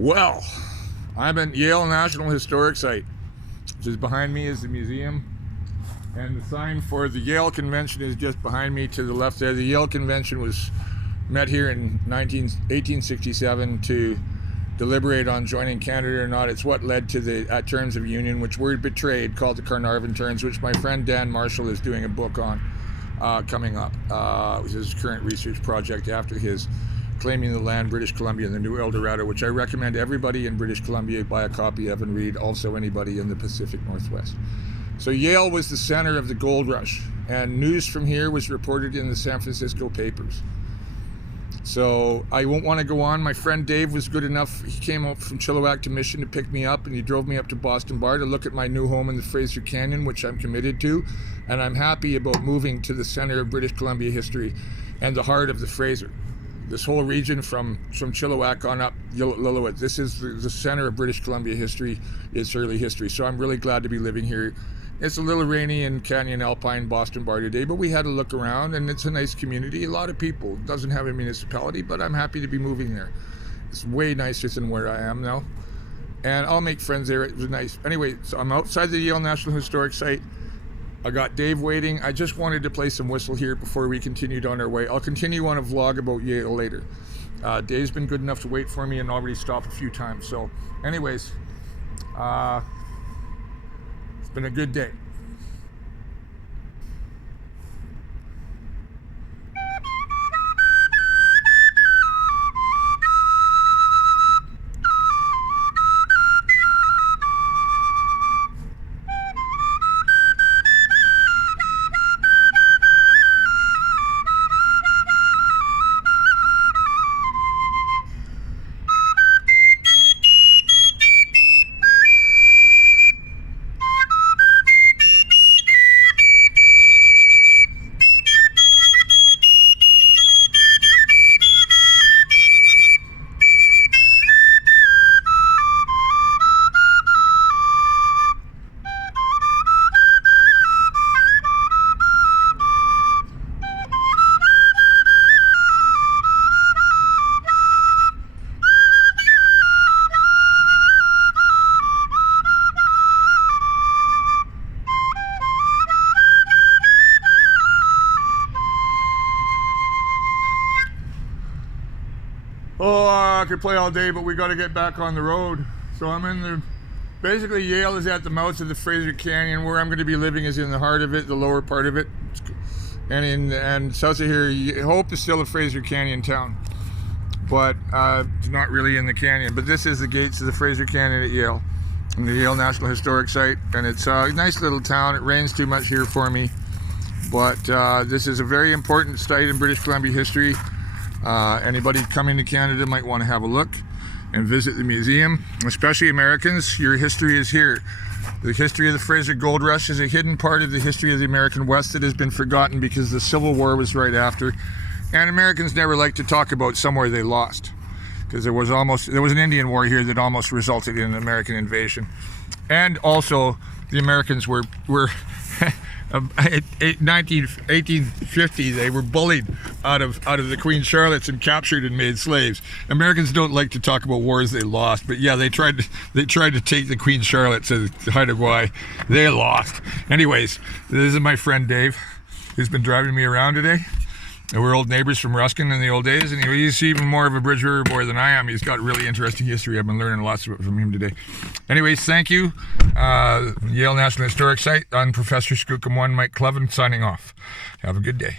Well, I'm at Yale National Historic Site, which is behind me is the museum, and the sign for the Yale Convention is just behind me to the left there. The Yale Convention was met here in 1867 to deliberate on joining Canada or not. It's what led to the Terms of Union, which were betrayed, called the Carnarvon Terms, which my friend Dan Marshall is doing a book on coming up. It was his current research project after his Claiming the Land, British Columbia, and the New El Dorado, which I recommend everybody in British Columbia buy a copy of and read, also anybody in the Pacific Northwest. So Yale was the center of the gold rush, and news from here was reported in the San Francisco papers. So I won't want to go on. My friend Dave was good enough. He came up from Chilliwack to Mission to pick me up, and he drove me up to Boston Bar to look at my new home in the Fraser Canyon, which I'm committed to, and I'm happy about moving to the center of British Columbia history and the heart of the Fraser. This whole region from Chilliwack on up Lillooet, this is the center of British Columbia history, its early history. So I'm really glad to be living here. It's a little rainy in Canyon Alpine, Boston Bar today, but we had a look around and it's a nice community. A lot of people. It doesn't have a municipality, but I'm happy to be moving there. It's way nicer than where I am now. And I'll make friends there. It was nice. Anyway, so I'm outside the Yale National Historic Site. I got Dave waiting. I just wanted to play some whistle here before we continued on our way. I'll continue on a vlog about Yale later. Dave's been good enough to wait for me and already stopped a few times. So anyways, it's been a good day. Oh, I could play all day, but we got to get back on the road. So I'm in the, basically Yale is at the mouth of the Fraser Canyon. Where I'm going to be living is in the heart of it, the lower part of it. And south of here, Hope is still a Fraser Canyon town, but it's not really in the canyon. But this is the gates of the Fraser Canyon at Yale, and the Yale National Historic Site. And it's a nice little town. It rains too much here for me, but this is a very important site in British Columbia history. Anybody coming to Canada might want to have a look and visit the museum, especially Americans. Your history is here. The history of the Fraser Gold Rush is a hidden part of the history of the American West that has been forgotten because the Civil War was right after, and Americans never like to talk about somewhere they lost, because there was an Indian War here that almost resulted in an American invasion. And also the Americans were 1850 they were bullied out of the Queen Charlottes and captured and made slaves. Americans don't like to talk about wars they lost, but yeah, they tried to take the Queen Charlotte to Haida Gwaii. They lost. Anyways, this is my friend Dave, who's been driving me around today. And we're old neighbors from Ruskin in the old days, and he's even more of a Bridge River boy than I am. He's got really interesting history. I've been learning lots of it from him today. Anyways, thank you. Yale National Historic Site, Unprofessor Skookum 1, Mike Clevin signing off. Have a good day.